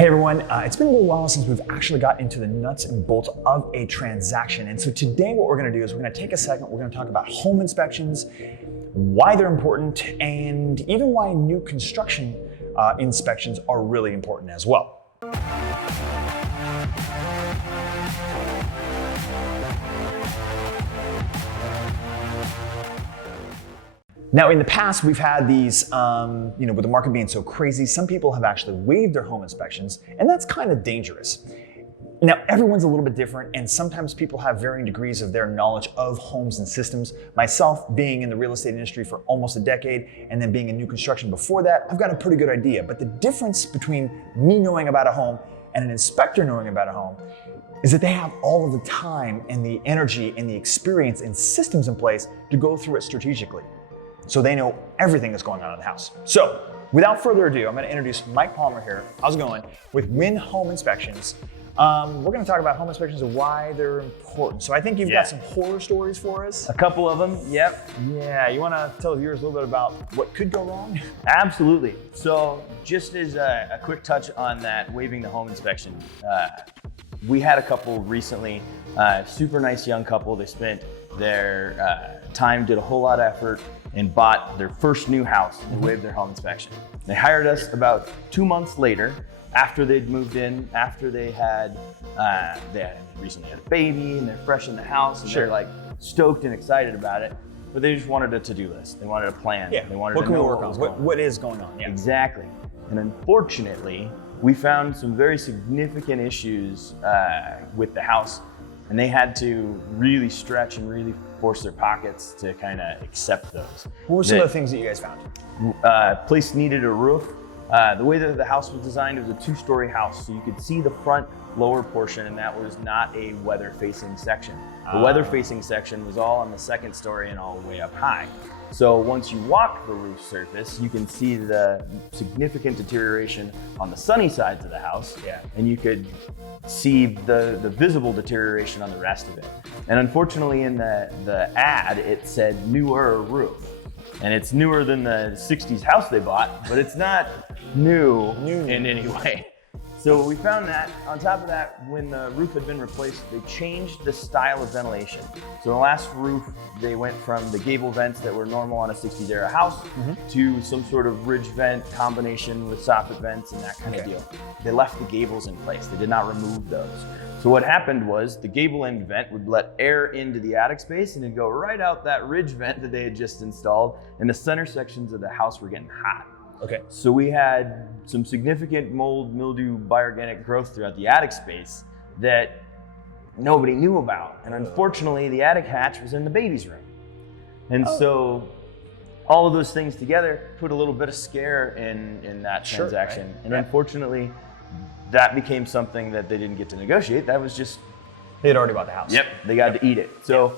Hey everyone, it's been a little while since we've actually got into the nuts and bolts of a transaction. And so today what we're gonna do is we're gonna take a second, we're gonna talk about home inspections, why they're important, and even why new construction inspections are really important as well. Now, in the past, we've had these, with the market being so crazy, some people have actually waived their home inspections, and that's kind of dangerous. Now, everyone's a little bit different, and sometimes people have varying degrees of their knowledge of homes and systems. Myself, being in the real estate industry for almost a decade, and then being in new construction before that, I've got a pretty good idea. But the difference between me knowing about a home and an inspector knowing about a home is that they have all of the time and the energy and the experience and systems in place to go through it strategically. So they know everything that's going on in the house. So without further ado, I'm gonna introduce Mike Palmer here. How's it going? With Win Home Inspections. We're gonna talk about home inspections and why they're important. So I think you've got some horror stories for us. A couple of them, yep. Yeah, you wanna tell the viewers a little bit about what could go wrong? Absolutely. So just as a quick touch on that, waiving the home inspection. We had a couple recently, super nice young couple. They spent their time, did a whole lot of effort, and bought their first new house and waived their home inspection. They hired us about 2 months later, after they'd moved in, after they had recently had a baby and they're fresh in the house and they're like stoked and excited about it, but they just wanted a to-do list. They wanted a plan. Yeah. They wanted what to can know we work on? What is going on? Yeah. Exactly. And unfortunately, we found some very significant issues with the house, and they had to really stretch and really force their pockets to kind of accept those. What were some of the things that you guys found? Place needed a roof. The way that the house was designed, it was a 2-story house, so you could see the front lower portion, and that was not a weather-facing section. The weather-facing section was all on the 2nd story and all the way up high. So once you walk the roof surface, you can see the significant deterioration on the sunny sides of the house, and you could see the visible deterioration on the rest of it. And unfortunately, in the ad, it said newer roof. And it's newer than the 60s house they bought, but it's not new in any way. So we found that, on top of that, when the roof had been replaced, they changed the style of ventilation. So the last roof, they went from the gable vents that were normal on a 60s era house to some sort of ridge vent combination with soffit vents and that kind of deal. They left the gables in place. They did not remove those. So what happened was the gable end vent would let air into the attic space and it'd go right out that ridge vent that they had just installed, and the center sections of the house were getting hot. Okay. So we had some significant mold, mildew, bioorganic growth throughout the attic space that nobody knew about. And unfortunately, the attic hatch was in the baby's room. And so all of those things together put a little bit of scare in that transaction. Right. And unfortunately, that became something that they didn't get to negotiate. That was just... They had already bought the house. Yep, they got to eat it. So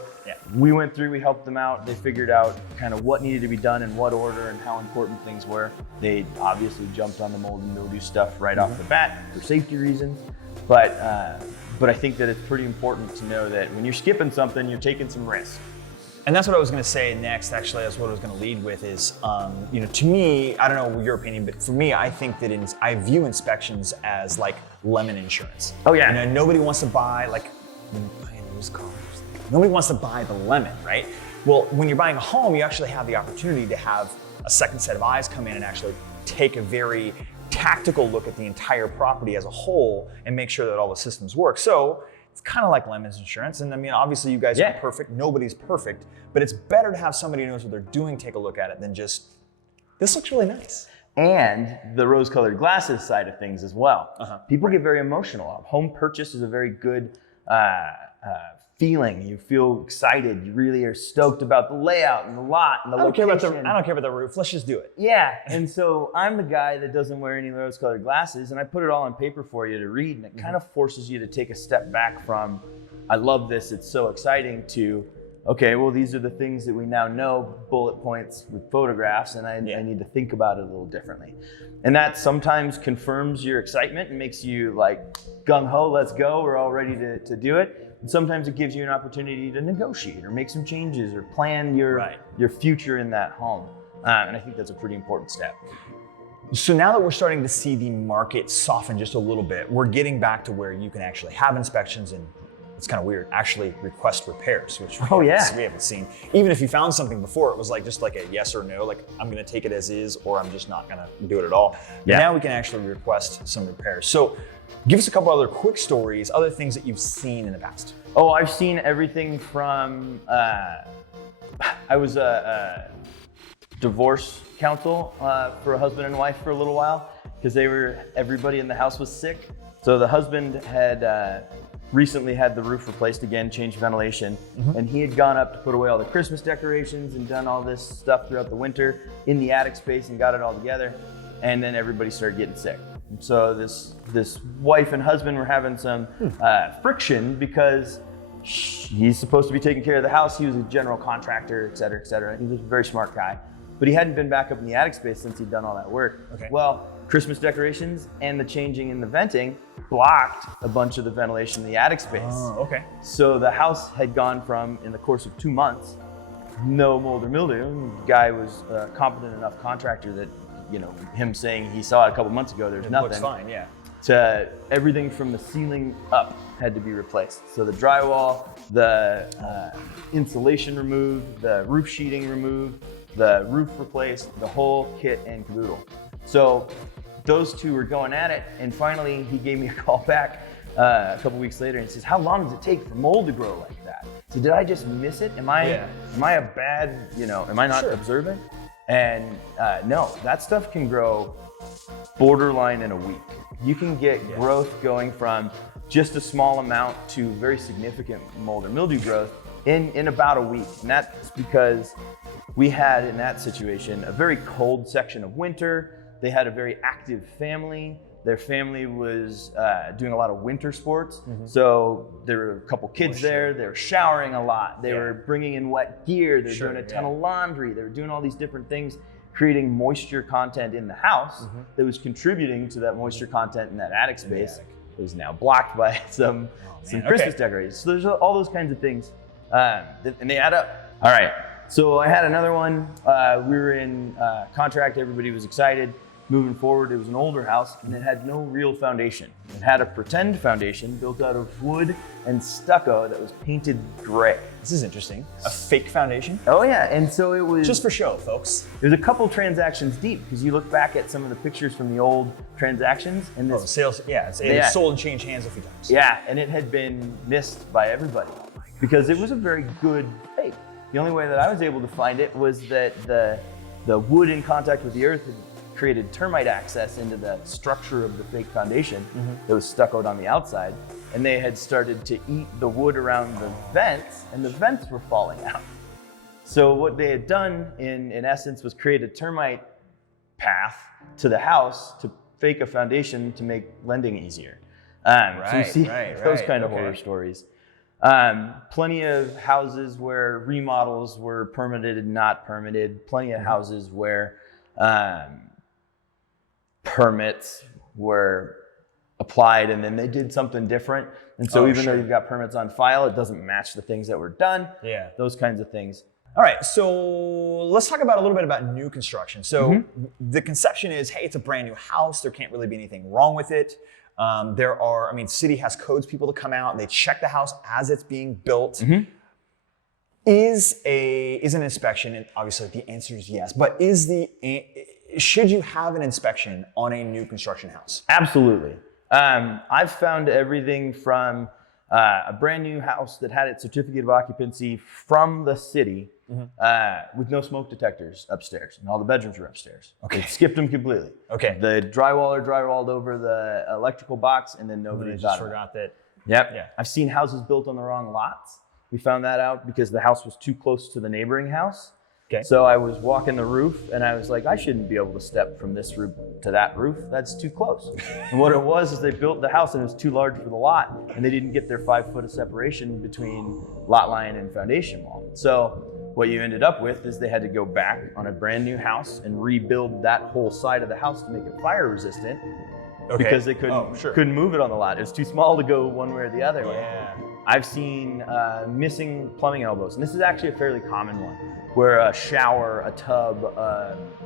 we went through, we helped them out. They figured out kind of what needed to be done in what order and how important things were. They obviously jumped on the mold and mildew stuff right off the bat for safety reasons. But I think that it's pretty important to know that when you're skipping something, you're taking some risk. And that's what I was going to say next, actually. That's what I was going to lead with is, to me, I don't know your opinion, but for me, I think that I view inspections as like lemon insurance. Oh yeah. Nobody wants to buy, like when you're buying used cars, nobody wants to buy the lemon, right? Well, when you're buying a home, you actually have the opportunity to have a second set of eyes come in and actually take a very tactical look at the entire property as a whole and make sure that all the systems work. So it's kind of like lemons insurance. And I mean, obviously you guys aren't perfect. Nobody's perfect, but it's better to have somebody who knows what they're doing take a look at it than just, this looks really nice. And the rose-colored glasses side of things as well. People get very emotional. Home purchase is a very good feeling. You feel excited. You really are stoked about the layout and the lot and the location. I don't care about the roof. Let's just do it. Yeah. And so I'm the guy that doesn't wear any rose-colored glasses, and I put it all on paper for you to read, and it kind of forces you to take a step back from, I love this, it's so exciting, to, okay, well, these are the things that we now know, bullet points with photographs, and I need to think about it a little differently. And that sometimes confirms your excitement and makes you like, gung-ho, let's go, we're all ready to do it. And sometimes it gives you an opportunity to negotiate or make some changes or plan your future in that home. And I think that's a pretty important step. So now that we're starting to see the market soften just a little bit, we're getting back to where you can actually have inspections and, it's kind of weird, actually request repairs, which we haven't seen. Even if you found something before, it was like just like a yes or no, like I'm gonna take it as is, or I'm just not gonna do it at all. Yeah. Now we can actually request some repairs. So give us a couple other quick stories, other things that you've seen in the past. Oh, I've seen everything from, I was a divorce counsel for a husband and wife for a little while because everybody in the house was sick. So the husband had recently had the roof replaced again, changed ventilation, and he had gone up to put away all the Christmas decorations and done all this stuff throughout the winter in the attic space and got it all together. And then everybody started getting sick. And so this wife and husband were having some friction because he's supposed to be taking care of the house. He was a general contractor, et cetera, et cetera. He was a very smart guy, but he hadn't been back up in the attic space since he'd done all that work. Okay. Well, Christmas decorations and the changing in the venting blocked a bunch of the ventilation in the attic space. Oh, okay. So the house had gone from, in the course of 2 months, no mold or mildew. The guy was a competent enough contractor that, you know, him saying he saw it a couple months ago, there's nothing. Looks fine, yeah. To everything from the ceiling up had to be replaced. So the drywall, the insulation removed, the roof sheeting removed, the roof replaced, the whole kit and caboodle. So those two were going at it, and finally he gave me a call back a couple weeks later and says, how long does it take for mold to grow like that? So did I just miss it? Am I a bad, you know, am I not observant? And no, that stuff can grow borderline in a week. You can get growth going from just a small amount to very significant mold or mildew growth in about a week. And that's because we had, in that situation, a very cold section of winter. They had a very active family. Their family was doing a lot of winter sports. So there were a couple kids there. They were showering a lot. They were bringing in wet gear. They were doing a ton of laundry. They were doing all these different things, creating moisture content in the house that was contributing to that moisture content in that attic space. It was now blocked by some Christmas decorations. So there's all those kinds of things, and they add up. All right, so I had another one. We were in contract, everybody was excited. Moving forward, it was an older house and it had no real foundation. It had a pretend foundation built out of wood and stucco that was painted gray. This is interesting. A fake foundation? Oh yeah, and so it was— just for show, folks. There's a couple transactions deep because you look back at some of the pictures from the old transactions and this— sales, it sold and changed hands a few times. Yeah, and it had been missed by everybody because it was a very good fake. The only way that I was able to find it was that the wood in contact with the earth had created termite access into the structure of the fake foundation that was stuccoed on the outside, and they had started to eat the wood around the vents, and the vents were falling out. So what they had done in essence was create a termite path to the house to fake a foundation to make lending easier. So you see those kind of horror stories. Plenty of houses where remodels were permitted and not permitted. Plenty of houses where permits were applied and then they did something different. And so even though you've got permits on file, it doesn't match the things that were done. Yeah. Those kinds of things. All right, so let's talk about a little bit about new construction. So the conception is, hey, it's a brand new house. There can't really be anything wrong with it. City has codes, people to come out and they check the house as it's being built. Is an inspection, and obviously the answer is yes, but should you have an inspection on a new construction house? Absolutely. I've found everything from a brand new house that had its certificate of occupancy from the city with no smoke detectors upstairs, and all the bedrooms were upstairs. Okay. They skipped them completely. Okay. The drywaller drywalled over the electrical box, and then nobody just forgot that. Yep. Yeah. I've seen houses built on the wrong lots. We found that out because the house was too close to the neighboring house. Okay. So I was walking the roof and I was like, I shouldn't be able to step from this roof to that roof. That's too close. And what it was is they built the house and it was too large for the lot, and they didn't get their 5 foot of separation between lot line and foundation wall. So what you ended up with is they had to go back on a brand new house and rebuild that whole side of the house to make it fire resistant. Okay. because they couldn't move it on the lot. It was too small to go one way or the other way. Yeah. I've seen missing plumbing elbows, and this is actually a fairly common one, where a shower, a tub,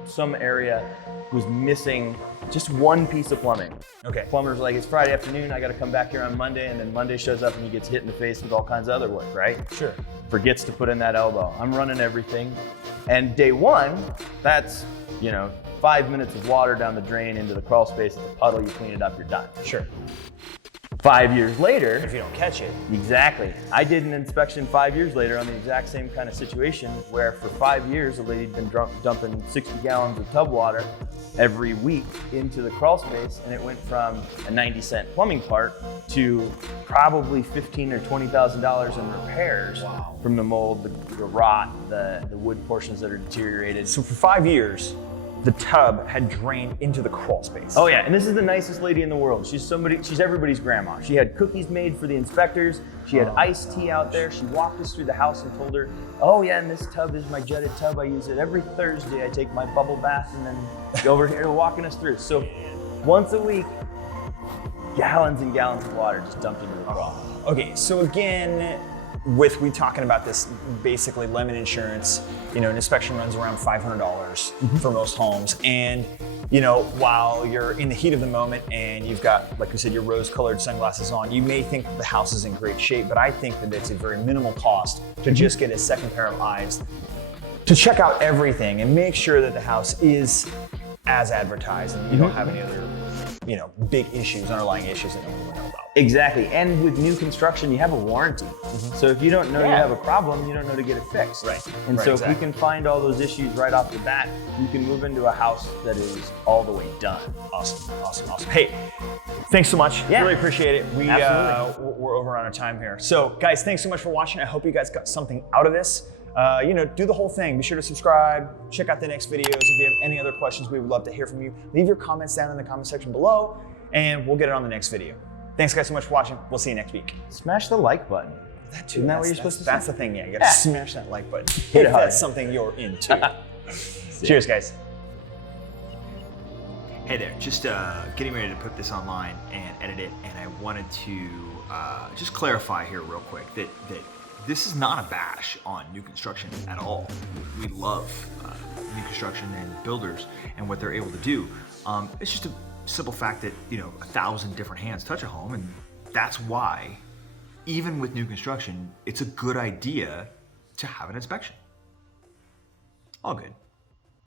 some area was missing just one piece of plumbing. Okay. Plumber's like, it's Friday afternoon, I gotta come back here on Monday, and then Monday shows up and he gets hit in the face with all kinds of other work, right? Sure. Forgets to put in that elbow. I'm running everything. And day one, that's, 5 minutes of water down the drain into the crawl space, it's a puddle, you clean it up, you're done. Sure. 5 years later, If you don't catch it. exactly. I did an inspection 5 years later on the exact same kind of situation where for 5 years, a lady'd been dumping 60 gallons of tub water every week into the crawl space, and it went from a 90-cent plumbing part to probably $15,000 or $20,000 in repairs from the mold, the rot, the wood portions that are deteriorated. So for 5 years, the tub had drained into the crawl space. Oh yeah, and this is the nicest lady in the world. She's everybody's grandma. She had cookies made for the inspectors. She had iced tea out there. She walked us through the house and told her, oh yeah, and this tub is my jetted tub. I use it every Thursday. I take my bubble bath and then go over here walking us through. So once a week, gallons and gallons of water just dumped into the crawl. Okay, so again, with we talking about this basically lemon insurance, an inspection runs around $500 for most homes. And, while you're in the heat of the moment and you've got, like we said, your rose-colored sunglasses on, you may think the house is in great shape, but I think that it's a very minimal cost to just get a second pair of eyes to check out everything and make sure that the house is as advertised and you don't have any other, big issues, underlying issues that no one will know about. Exactly, and with new construction, you have a warranty. So if you don't know you have a problem, you don't know to get it fixed. Right. And Right, so exactly. if you can find all those issues right off the bat, you can move into a house that is all the way done. Awesome. Hey, thanks so much. Yeah. Really appreciate it. Absolutely. We're over on our time here. So guys, thanks so much for watching. I hope you guys got something out of this. Do the whole thing. Be sure to subscribe, check out the next videos. If you have any other questions, we would love to hear from you. Leave your comments down in the comment section below and we'll get it on the next video. Thanks guys so much for watching. We'll see you next week. Smash the like button. That too. Isn't that what you're supposed to That's say? the thing, yeah. You gotta smash that like button. Hit it If hard. that's something you're into. Cheers, guys. Hey there, just getting ready to put this online and edit it, and I wanted to just clarify here real quick that this is not a bash on new construction at all. We love new construction and builders and what they're able to do. It's just a simple fact that 1,000 different hands touch a home, and that's why, even with new construction, it's a good idea to have an inspection. All good.